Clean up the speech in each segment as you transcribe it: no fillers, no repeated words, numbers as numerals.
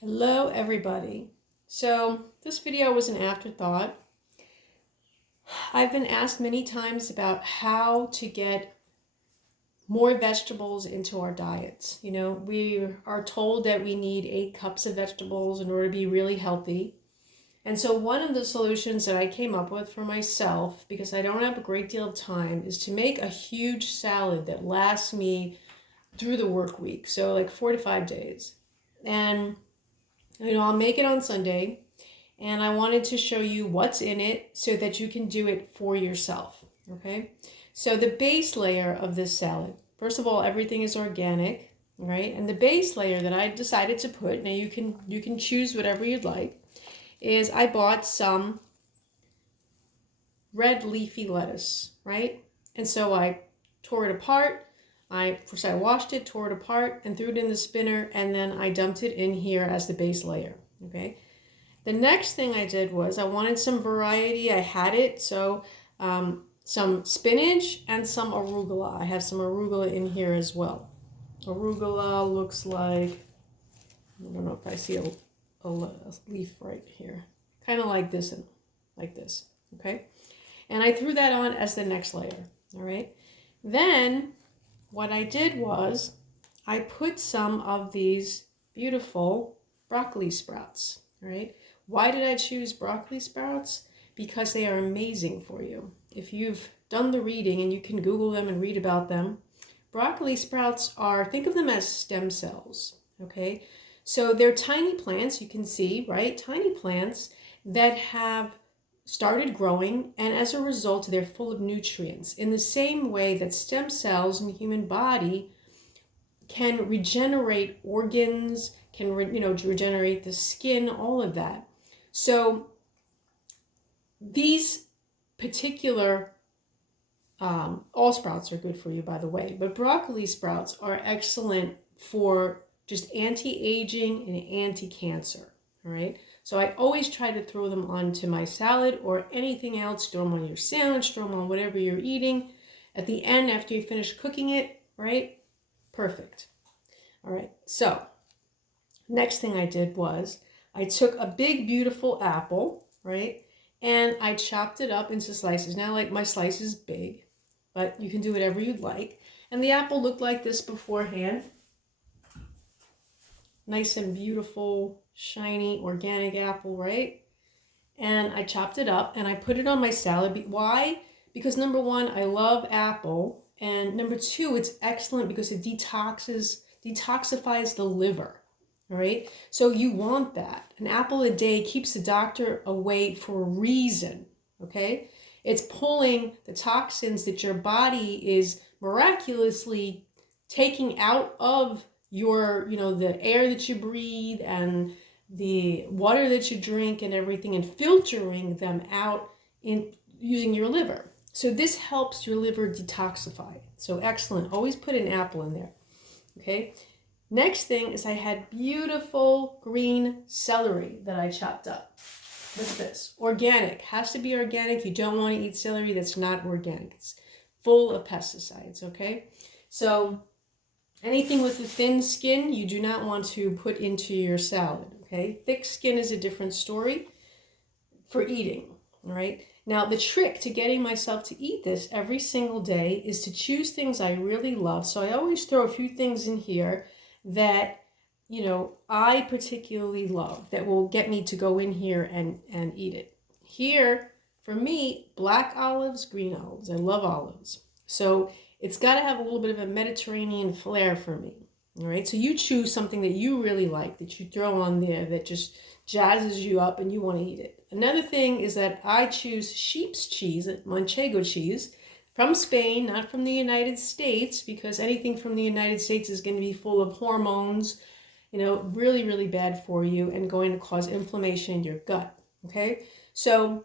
Hello everybody. So this video was an afterthought. I've been asked many times about how to get more vegetables into our diets. We are told that we need 8 cups of vegetables in order to be really healthy. And so one of the solutions that I came up with for myself, because I don't have a great deal of time, is to make a huge salad that lasts me through the work week. So like 4 to 5 days. And I'll make it on Sunday, and I wanted to show you what's in it so that you can do it for yourself, okay? So the base layer of this salad, first of all, everything is organic, right? And the base layer that I decided to put, now you can choose whatever you'd like, is I bought some red leafy lettuce, right? And so I tore it apart. First I washed it, tore it apart, and threw it in the spinner, and then I dumped it in here as the base layer, okay? The next thing I did was I wanted some variety. I had it, so some spinach and some arugula. I have some arugula in here as well. Arugula looks like, I don't know if I see a leaf right here. Kind of like this and like this, okay? And I threw that on as the next layer, all right? Then what I did was I put some of these beautiful broccoli sprouts, all right? Why did I choose broccoli sprouts? Because they are amazing for you. If you've done the reading, and you can Google them and read about them, broccoli sprouts think of them as stem cells, okay? So they're tiny plants, you can see, right? Tiny plants that have started growing, and as a result, they're full of nutrients. In the same way that stem cells in the human body can regenerate organs, can regenerate the skin, all of that. So these particular, all sprouts are good for you, by the way, but broccoli sprouts are excellent for just anti-aging and anti-cancer, all right? So I always try to throw them onto my salad or anything else. Throw them on your sandwich, throw them on whatever you're eating. At the end, after you finish cooking it, right? Perfect. All right, so next thing I did was I took a big, beautiful apple, right? And I chopped it up into slices. Now, like, my slice is big, but you can do whatever you'd like. And the apple looked like this beforehand. Nice and beautiful, shiny, organic apple, right? And I chopped it up and I put it on my salad. Why? Because number one, I love apple. And number two, it's excellent because it detoxifies the liver. All right, so you want that. An apple a day keeps the doctor away for a reason, okay? It's pulling the toxins that your body is miraculously taking out of your, the air that you breathe and the water that you drink and everything, and filtering them out in using your liver. So this helps your liver detoxify. So excellent. Always put an apple in there, okay? Next thing is I had beautiful green celery that I chopped up. Look at this. Organic. Has to be organic. You don't want to eat celery that's not organic. It's full of pesticides, okay? So anything with a thin skin, you do not want to put into your salad, okay? Thick skin is a different story for eating, all right? Now, the trick to getting myself to eat this every single day is to choose things I really love. So I always throw a few things in here that, I particularly love that will get me to go in here and eat it. Here, for me, black olives, green olives. I love olives. So it's got to have a little bit of a Mediterranean flair for me. All right. So you choose something that you really like, that you throw on there, that just jazzes you up and you want to eat it. Another thing is that I choose sheep's cheese, Manchego cheese, from Spain, not from the United States, because anything from the United States is going to be full of hormones, really, really bad for you and going to cause inflammation in your gut. Okay. So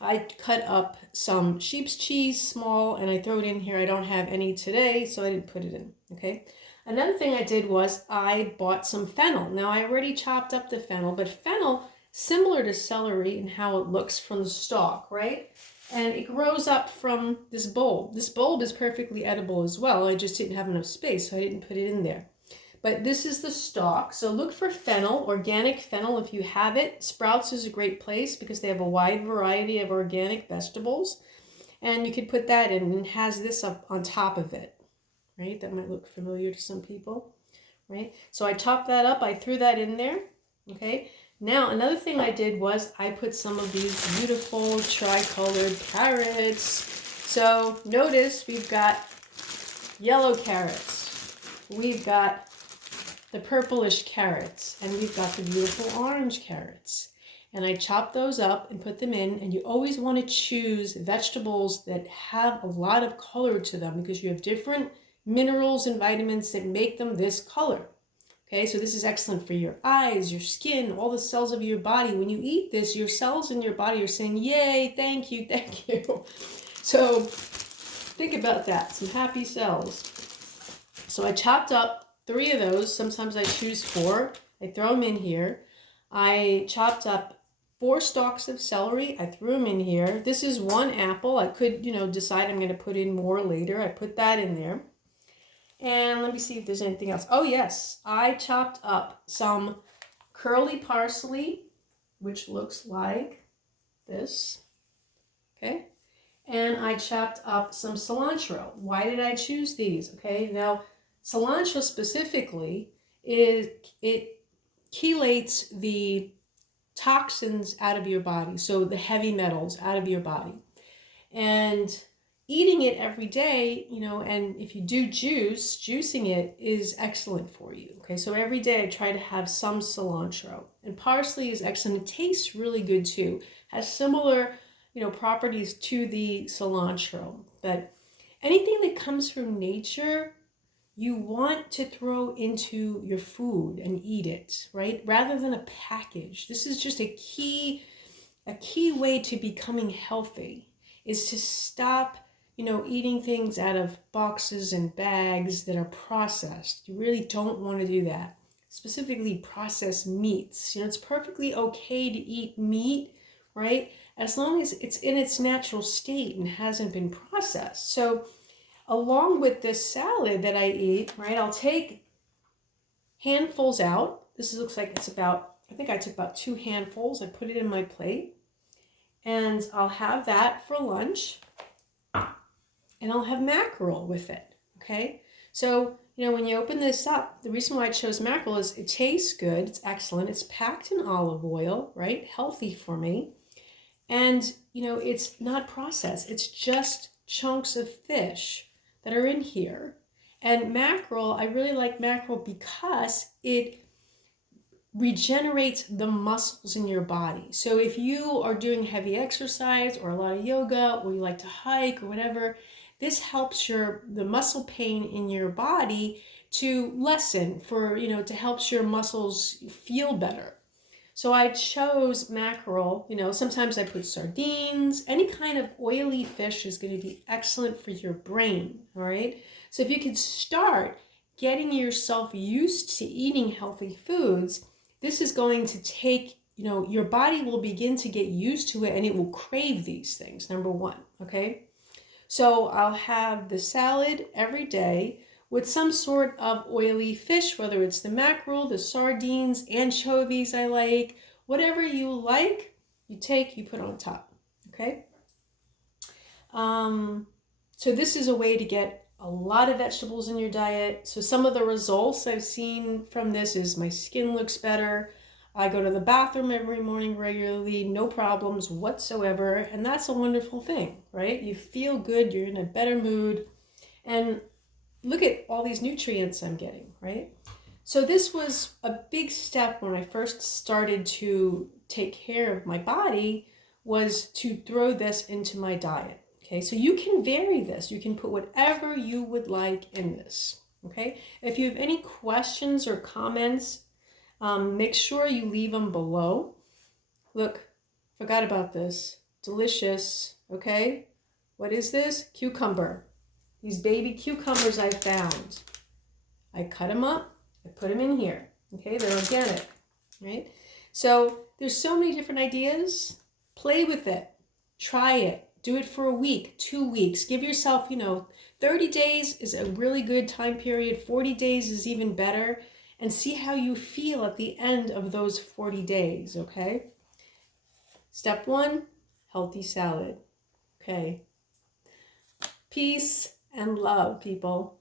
I cut up some sheep's cheese small and I throw it in here. I don't have any today, so I didn't put it in, okay? Another thing I did was I bought some fennel. Now, I already chopped up the fennel, but fennel, similar to celery in how it looks from the stalk, right? And it grows up from this bulb. This bulb is perfectly edible as well. I just didn't have enough space, so I didn't put it in there. But this is the stalk. So look for fennel, organic fennel if you have it. Sprouts is a great place because they have a wide variety of organic vegetables. And you could put that in, and it has this up on top of it, right? That might look familiar to some people, right? So I chopped that up. I threw that in there, okay? Now, another thing I did was I put some of these beautiful tricolored carrots. So notice we've got yellow carrots. We've got the purplish carrots, and we've got the beautiful orange carrots. And I chopped those up and put them in, and you always want to choose vegetables that have a lot of color to them because you have different minerals and vitamins that make them this color. Okay, so this is excellent for your eyes, your skin, all the cells of your body. When you eat this, your cells in your body are saying, yay, thank you, thank you. So think about that, some happy cells. So I chopped up 3 of those. Sometimes I choose 4. I throw them in here. I chopped up 4 stalks of celery. I threw them in here. This is 1 apple. I could, decide I'm going to put in more later. I put that in there. And let me see if there's anything else. Oh, yes. I chopped up some curly parsley, which looks like this. Okay. And I chopped up some cilantro. Why did I choose these? Okay. Now, cilantro specifically it chelates the toxins out of your body, so the heavy metals out of your body. And eating it every day, and if you do juicing it is excellent for you. Okay, so every day I try to have some cilantro. And parsley is excellent. It tastes really good too. Has similar, properties to the cilantro. But anything that comes from nature, you want to throw into your food and eat it, right? Rather than a package. This is just a key way to becoming healthy is to stop, eating things out of boxes and bags that are processed. You really don't want to do that. Specifically processed meats. It's perfectly okay to eat meat, right? As long as it's in its natural state and hasn't been processed. So along with this salad that I eat, right, I'll take handfuls out. This looks like I think I took about 2 handfuls. I put it in my plate. And I'll have that for lunch. And I'll have mackerel with it, okay? So, when you open this up, the reason why I chose mackerel is it tastes good. It's excellent. It's packed in olive oil, right? Healthy for me. And, it's not processed. It's just chunks of fish that are in here. And mackerel, I really like mackerel because it regenerates the muscles in your body. So if you are doing heavy exercise or a lot of yoga or you like to hike or whatever, this helps the muscle pain in your body to lessen to help your muscles feel better. So I chose mackerel. Sometimes I put sardines. Any kind of oily fish is going to be excellent for your brain, all right? So if you could start getting yourself used to eating healthy foods, this is going to take, your body will begin to get used to it and it will crave these things, number 1, okay? So I'll have the salad every day with some sort of oily fish, whether it's the mackerel, the sardines, anchovies I like, whatever you like, you put on top, okay? So this is a way to get a lot of vegetables in your diet. So some of the results I've seen from this is my skin looks better. I go to the bathroom every morning regularly, no problems whatsoever. And that's a wonderful thing, right? You feel good, you're in a better mood. And look at all these nutrients I'm getting, right? So this was a big step when I first started to take care of my body, was to throw this into my diet. Okay, so you can vary this. You can put whatever you would like in this. Okay, if you have any questions or comments, make sure you leave them below. Look, forgot about this. Delicious. Okay, what is this? Cucumber. These baby cucumbers I found. I cut them up. I put them in here. Okay, they're organic, right? So there's so many different ideas. Play with it. Try it. Do it for a week, 2 weeks. Give yourself, 30 days is a really good time period. 40 days is even better. and see how you feel at the end of those 40 days, okay? Step 1, healthy salad. Okay. Peace and love, people.